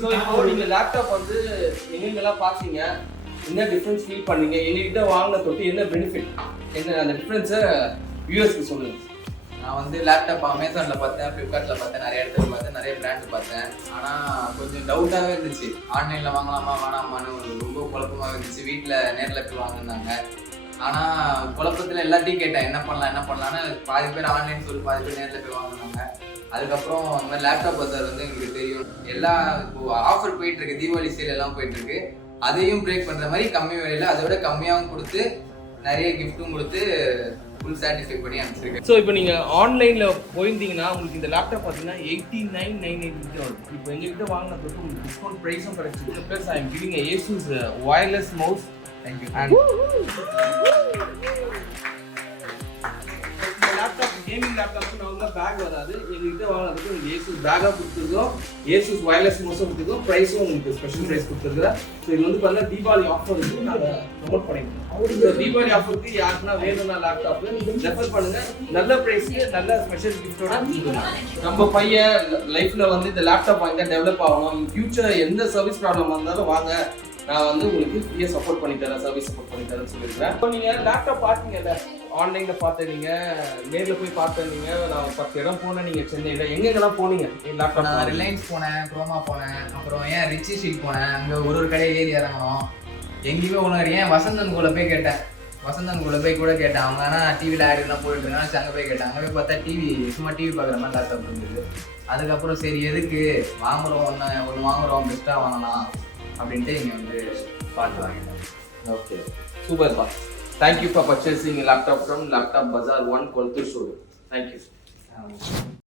So இப்போ நீங்கள் laptop வந்து எங்கெங்கெல்லாம் பார்த்தீங்க, என்ன டிஃப்ரென்ஸ் ஃபீல் பண்ணீங்க, எங்ககிட்ட வாங்கின தொட்டு என்ன பெனிஃபிட், என்ன அந்த டிஃப்ரென்ஸை வியூவர்ஸ்க்கு சொல்லுங்கள். நான் வந்து லேப்டாப் அமேசானில் பார்த்தேன், ஃப்ளிப்கார்ட்டில் பார்த்தேன், நிறைய இடத்துல பார்த்தேன், நிறைய பிராண்டு பார்த்தேன். ஆனால் கொஞ்சம் டவுட்டாகவே இருந்துச்சு, ஆன்லைனில் வாங்கலாமா வேணாமான்னு ரொம்ப குழப்பமாக இருந்துச்சு. வீட்டில் நேரில் போய் வாங்கினாங்க. ஆனால் குழப்பத்தில் எல்லாத்தையும் கேட்டேன், என்ன பண்ணலான்னு. பாதி பேர் ஆன்லைன் சொல்லி பாதி பேர் நேரில் போய் வாங்கினாங்க. அதுக்கப்புறம் இந்த மாதிரி லேப்டாப் பஜார் வந்து எங்களுக்கு தெரியும், எல்லா இப்போ ஆஃபர் போயிட்டுருக்கு, தீபாவளி சேல் எல்லாம் போயிட்டுருக்கு. அதையும் பிரேக் பண்ணுற மாதிரி கம்மி விலையில் அதை விட கம்மியாகவும் கொடுத்து நிறைய கிஃப்ட்டும் கொடுத்து ஃபுல் சாட்டிஸ்ஃபை பண்ணி அனுப்பிச்சிருக்கேன். ஸோ இப்போ நீங்கள் ஆன்லைனில் போயிருந்தீங்கன்னா உங்களுக்கு இந்த லேப்டாப் பார்த்தீங்கன்னா 89,980 வரும். இப்போ எங்ககிட்ட வாங்கின தொட்டு உங்களுக்கு டிஸ்கவுண்ட் ப்ரைஸும் கிடைச்சிருக்கு. Plus I am giving Asus wireless mouse. Thank you. And laptop gaming லேப்டாப்க்கு நம்ம பேக் வராது. எங்ககிட்ட வாங்கினதுக்கு உங்களுக்கு Asus பேக்காக கொடுத்துருக்கோம், Asus wireless mouse கொடுத்துருக்கோம், ப்ரைஸும் உங்களுக்கு ஸ்பெஷல் ப்ரைஸ் கொடுத்துருக்குறேன். ஸோ இது வந்து பார்த்தீங்கன்னா தீபாவளி ஆஃபர் வந்து நாங்கள் ப்ரொமோட் பண்ணியிருக்கோம். ஸோ தீபாவளி ஆஃபருக்கு யாருக்குன்னா வேணும்னா லேப்டாப் ரெஃபர் பண்ணுங்க, நல்ல ப்ரைஸ்க்கு நல்ல ஸ்பெஷல் கிஃப்டோட நம்ம பையன் லைஃப்ல வந்து இந்த லேப்டாப் வாங்கி டெவலப் ஆகணும், இன் ஃபியூச்சர் எந்த சர்வீஸ் ப்ராப்ளம் வந்தாலும் வாங்க, நான் வந்து உங்களுக்கு ஃப்ரீயாக சப்போர்ட் பண்ணி தரேன், சர்வீஸ் சப்போர்ட் பண்ணி தரேன்னு சொல்லியிருக்கேன். இப்போ நீங்கள் லேப்டாப் பார்த்தீங்கல்ல, ஆன்லைனில் பார்த்தீங்க, நேரில் போய் பார்த்தீங்க, நான் 10 இடம் போனேன். நீங்கள் சென்னையில் எங்கெங்கெல்லாம் போனீங்க லேப்டாப்? நான் ரிலையன்ஸ் போனேன், குரோமா போனேன், அப்புறம் ரிச்சி ஸ்ட்ரீட் போனேன். அங்கே ஒரு கடையை ஏறி இறங்கணும், எங்கேயுமே ஒன்று. வசந்தன் கூட போய் கேட்டேன், கூட கேட்டேன். அவங்க ஆனால் டிவியில் ஆடுலாம் போயிட்டு இருக்காங்க. அங்கே போய் கேட்டேன். அங்கே போய் பார்த்தா சும்மா டிவி பார்க்குற மாதிரி லேப்டாப் இருந்தது. அதுக்கப்புறம் சரி எதுக்கு வாங்குகிறோம், ஒன்று வாங்குகிறோம், பெஸ்ட்டாக வாங்கலாம் அப்படின்ட்டு இங்கே வந்து பார்த்து வாங்கிட்டேன். ஓகே, சூப்பர்ப்பா. Thank you for purchasing a laptop from Laptop Bazaar 1 Kolathur showroom. Thank you.